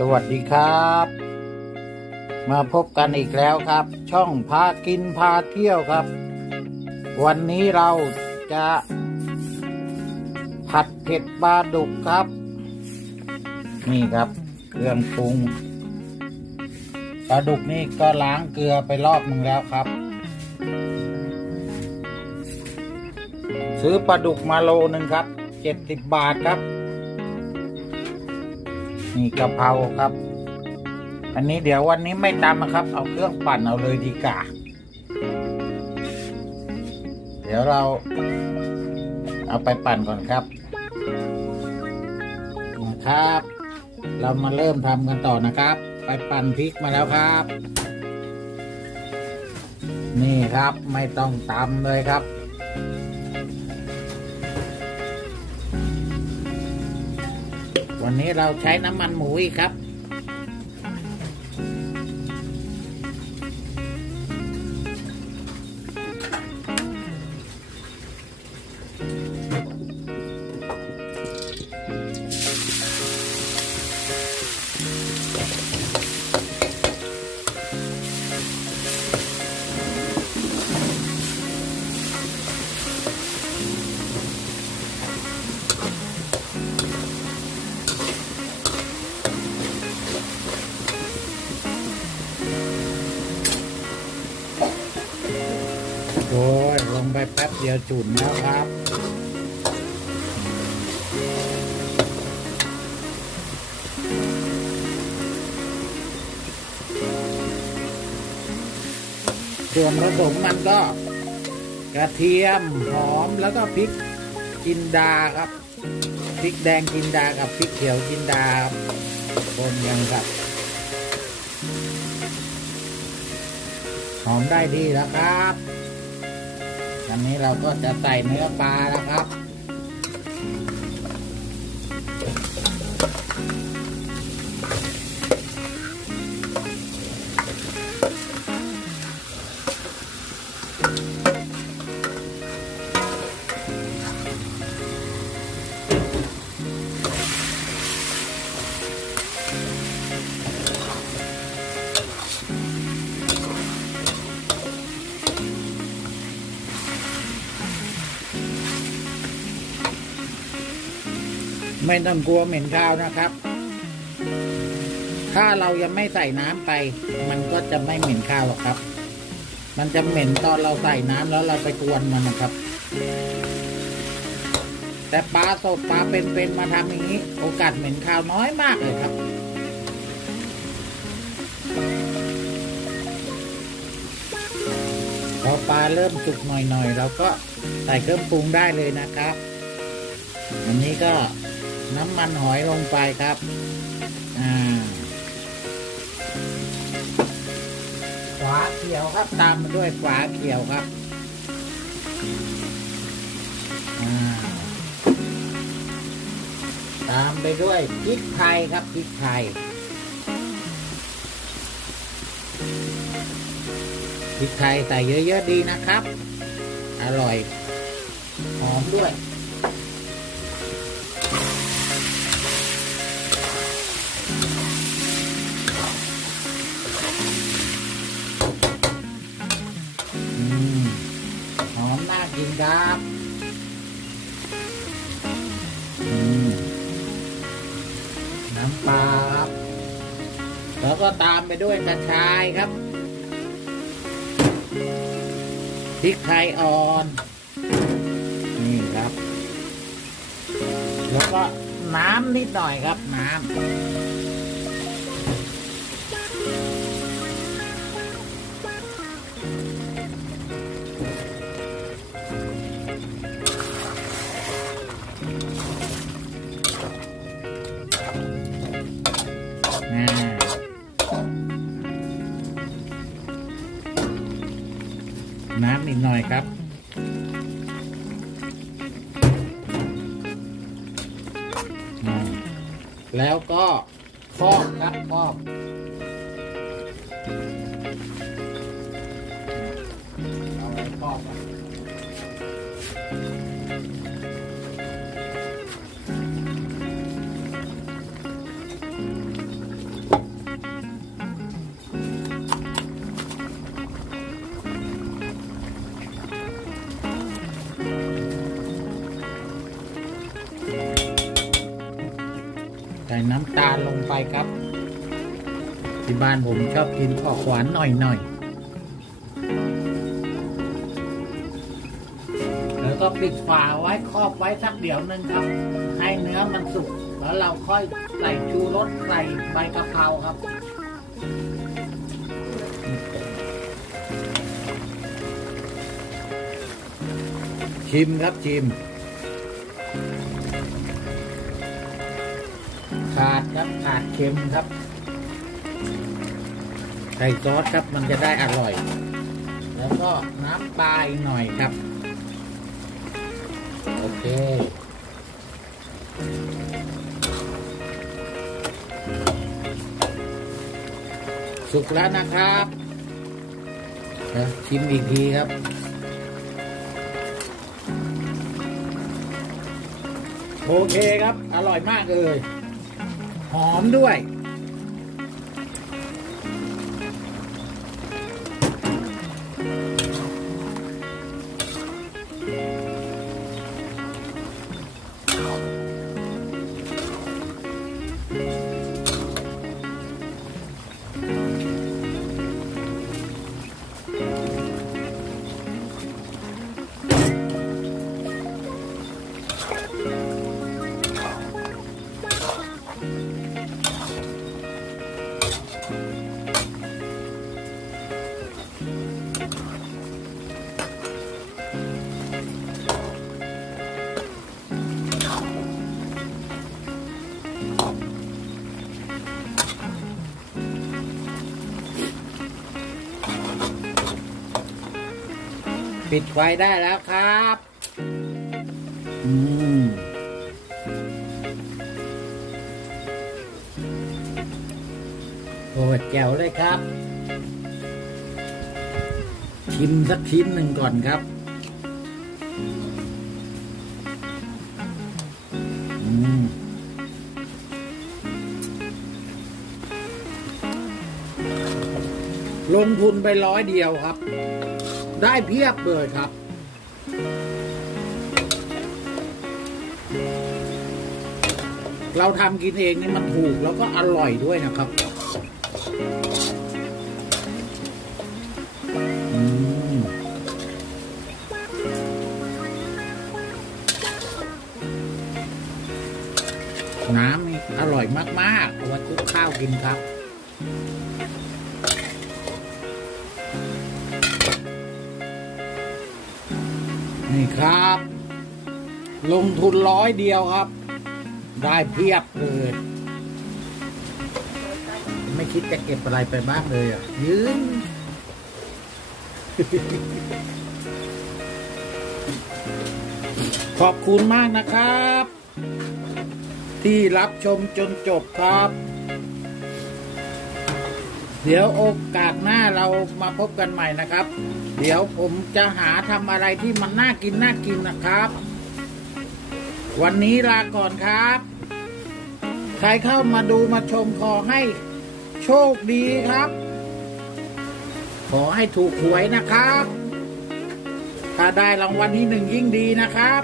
สวัสดีครับ มาพบกันอีกแล้วครับ ช่องพากินพาเที่ยวครับ วันนี้เราจะ ผัดเผ็ดปลาดุกครับ นี่ครับเครื่องปรุงปลาดุกนี่ก็ล้างเกลือไปรอบหนึ่งแล้วครับ ซื้อปลาดุกมาโลหนึ่งครับเจ็ดสิบบาทครับ นี่กะเพราครับ อันนี้เดี๋ยววันนี้ไม่ตำนะครับ เอาเครื่องปั่นเอาเลยดีกว่าเดี๋ยวเราเอาไปปั่นก่อนครับนะครับ เรามาเริ่มทำกันต่อนะครับ ไปปั่นพริกมาแล้วครับ นี่ครับไม่ต้องตำเลยครับ วันนี้เราใช้น้ำมันหมูอีกครับ เดียวจุดแล้วครับ ส่วนผสมมันก็กระเทียมหอมแล้วก็พริกจินดาครับพริกแดงจินดากับพริกเขียวจินดาครับคนยังครับหอมได้ดีแล้วครับ อันนี้เราก็จะใส่เนื้อปลาแล้วครับ ไม่ต้องกลัวเหม็นข้าวนะครับ ถ้าเรายังไม่ใส่น้ำไป มันก็จะไม่เหม็นข้าวหรอกครับ มันจะเหม็นตอนเราใส่น้ำแล้วเราไปกวนมันนะครับ แต่ปลาสดปลาเป็นๆมาทำอย่างนี้ โอกาสเหม็นข้าวน้อยมากเลยครับพอปลาเริ่มสุกหน่อยๆเราก็ใส่เครื่องปรุงได้เลยนะครับ อันนี้ก็ น้ำมันหอยลงไปครับ อ่า ฝาเขียวครับ ตามมาด้วยฝาเขียวครับ อ่า ตามไปด้วยพริกไทยครับพริกไทยพริกไทยใส่เยอะๆดีนะครับ อร่อย หอมด้วย อมน่ากินครับน้ำปลาครับแล้วก็ตามไปด้วยกระชายครับพริกไทยอ่อน นี่ครับ แล้วก็น้ำนิดหน่อยครับน้ำ แล้วก็ครอบครับครอบเอาไว้ครอบำตาลลงไปครับ ที่บ้านผมชอบกินออกหวานหน่อยหน่อยๆแล้วก็ปิดฝาไว้ครอบไว้สักเดี๋ยวนึงครับ ให้เนื้อมันสุก แล้วเราค่อยใส่ชูรสใส่ใบกะเพราครับชิมครับชิม ครับขาดเค็มครับ ใส่ซอสครับมันจะได้อร่อย แล้วก็น้ำปลาหน่อยครับ โอเคสุกแล้วนะครับชิมอีกทีครับ โอเคครับ อร่อยมากเลย หอมด้วย ปิดไฟได้แล้วครับอืมโอ้แจ๋วเลยครับ ชิมสักชิ้นหนึ่งก่อนครับอืมลงทุนไปร้อยเดียวครับ ได้เพียบเลยครับ เราทำกินเองนี่มันถูกแล้วก็อร่อยด้วยนะครับน้ำนี่อร่อยมากๆเอาไว้คลุกข้าวกินครับ นี่ครับ ลงทุนร้อยเดียวครับ ได้เพียบเลยไม่คิดจะเก็บอะไรไปบ้างเลยอะ ยืนขอบคุณมากนะครับ ที่รับชมจนจบครับ เดี๋ยวโอกาสหน้าเรามาพบกันใหม่นะครับ เดี๋ยวผมจะหาทำอะไรที่มันน่ากินน่ากินนะครับ วันนี้ลาก่อนครับ ใครเข้ามาดูมาชมขอให้โชคดีครับ ขอให้ถูกหวยนะครับ ถ้าได้รางวัลที่หนึ่งยิ่งดีนะครับ